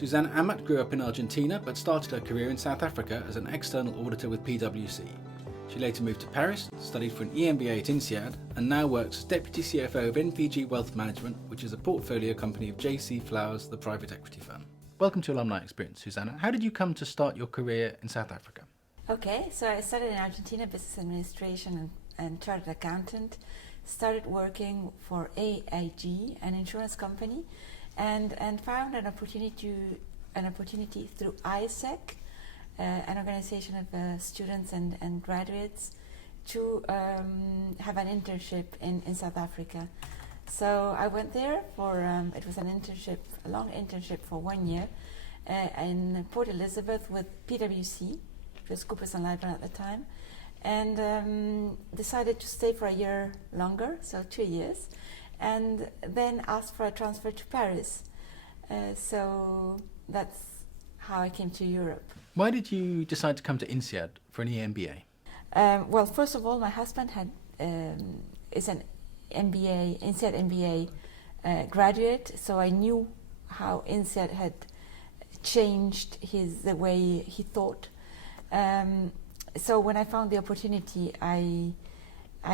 Susana Amat grew up in Argentina but started her career in South Africa as an external auditor with PwC. She later moved to Paris, studied for an EMBA at INSEAD, and now works as Deputy CFO of NPG Wealth Management, which is a portfolio company of JC Flowers, the private equity firm. Welcome to Alumni Experience, Susana. How did you come to start your career in South Africa? Okay, so I studied in Argentina, business administration and chartered accountant. Started working for AIG, an insurance company, and found an opportunity through ISEC, an organization of students and graduates, to have an internship in South Africa. So I went there for, it was an internship, a long internship for 1 year in Port Elizabeth with PwC, which was Coopers & Lybrand at the time, and decided to stay for a year longer, so 2 years, and then asked for a transfer to Paris. So that's how I came to Europe. Why did you decide to come to INSEAD for an EMBA? Well, first of all, my husband is an MBA, INSEAD MBA graduate, so I knew how INSEAD had changed the way he thought. So when I found the opportunity, I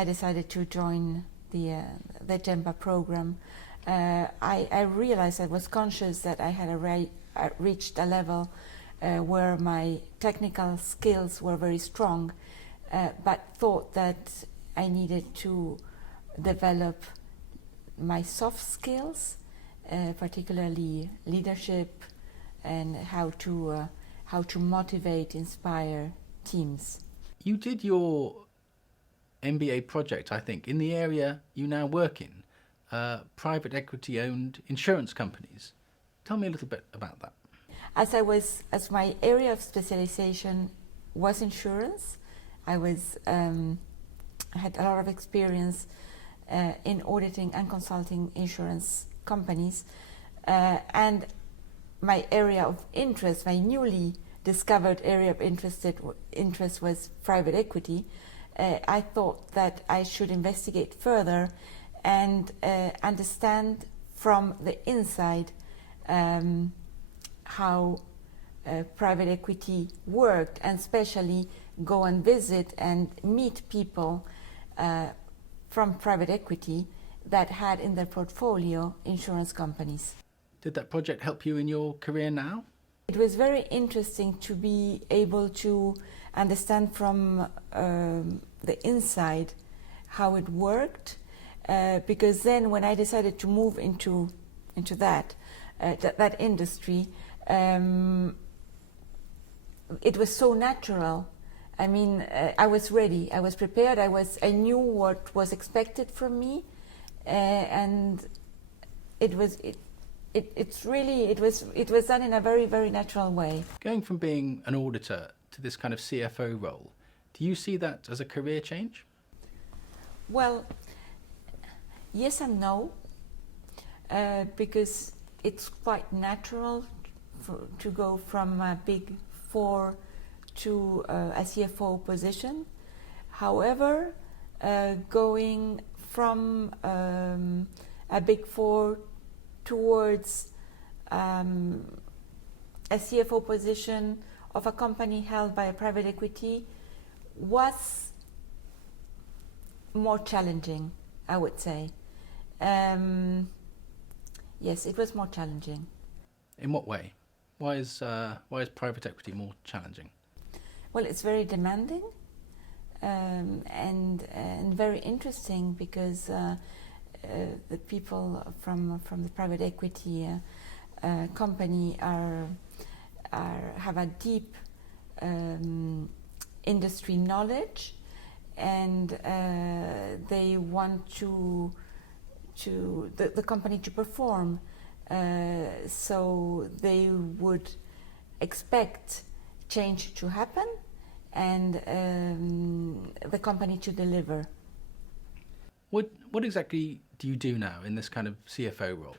decided to join the EMBA program. I realized, I was conscious that I had reached a level where my technical skills were very strong, but thought that I needed to develop my soft skills, particularly leadership and how to motivate, inspire teams. You did your MBA project, I think, in the area you now work in, private equity owned insurance companies. Tell me a little bit about that. As my area of specialization was insurance, I had a lot of experience in auditing and consulting insurance companies, and my area of interest, my newly discovered area of interest was private equity. I thought that I should investigate further and understand from the inside how private equity worked, and especially go and visit and meet people from private equity that had in their portfolio insurance companies. Did that project help you in your career now? It was very interesting to be able to understand from the inside how it worked, because then when I decided to move into that industry, it was so natural. I mean, I was ready, I was prepared, I knew what was expected from me, and it was done in a very, very natural way. Going from being an auditor to this kind of CFO role, do you see that as a career change? Well, yes and no, because it's quite natural to go from a Big Four to a CFO position. However, going from a Big Four towards a CFO position of a company held by a private equity was more challenging, I would say. Yes, it was more challenging. In what way? Why is private equity more challenging? Well, it's very demanding and very interesting, because the people from the private equity company have a deep industry knowledge, and they want the company to perform. So they would expect change to happen and the company to deliver. What exactly do you do now in this kind of CFO role?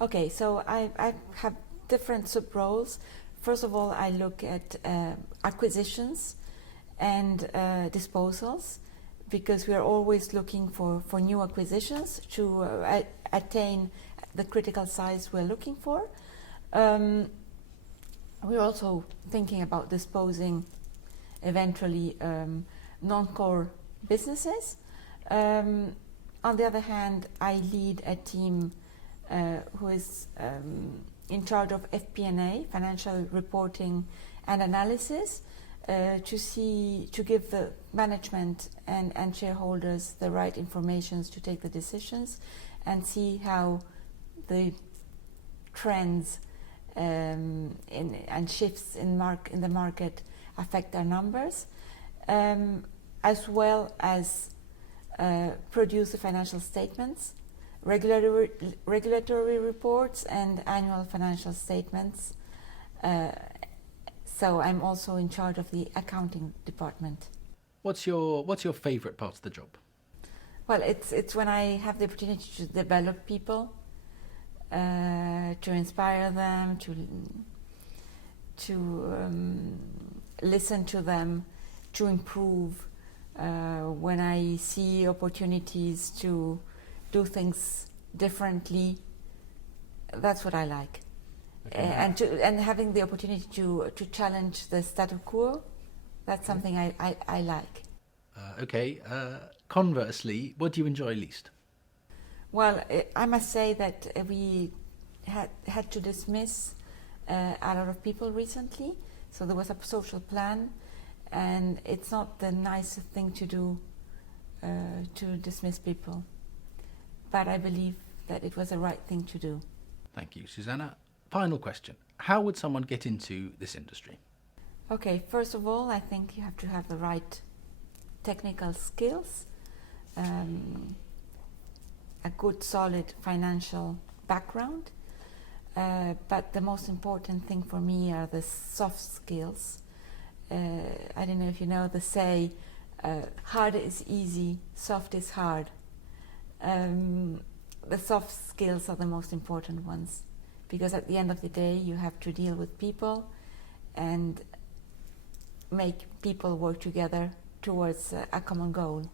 Okay, so I have different sub-roles. First of all, I look at acquisitions and disposals, because we are always looking for new acquisitions to attain the critical size we're looking for. We're also thinking about disposing eventually non-core businesses. On the other hand, I lead a team who is in charge of FP&A, financial reporting and analysis, to give the management and shareholders the right information to take the decisions and see how the trends and shifts in the market affect our numbers, as well as produce the financial statements, regulatory reports and annual financial statements. So I'm also in charge of the accounting department. What's your favourite part of the job? Well, it's when I have the opportunity to develop people, to inspire them, to listen to them, to improve. When I see opportunities to do things differently, that's what I like. Okay. And having the opportunity to challenge the status quo, that's something I like. Conversely, what do you enjoy least? Well, I must say that we had to dismiss a lot of people recently. So there was a social plan, and it's not the nicest thing to do to dismiss people. But I believe that it was the right thing to do. Thank you, Susana. Final question. How would someone get into this industry? Okay, first of all, I think you have to have the right technical skills, a good solid financial background, but the most important thing for me are the soft skills. I don't know if you know the say, hard is easy, soft is hard. The soft skills are the most important ones, because at the end of the day you have to deal with people and make people work together towards a common goal.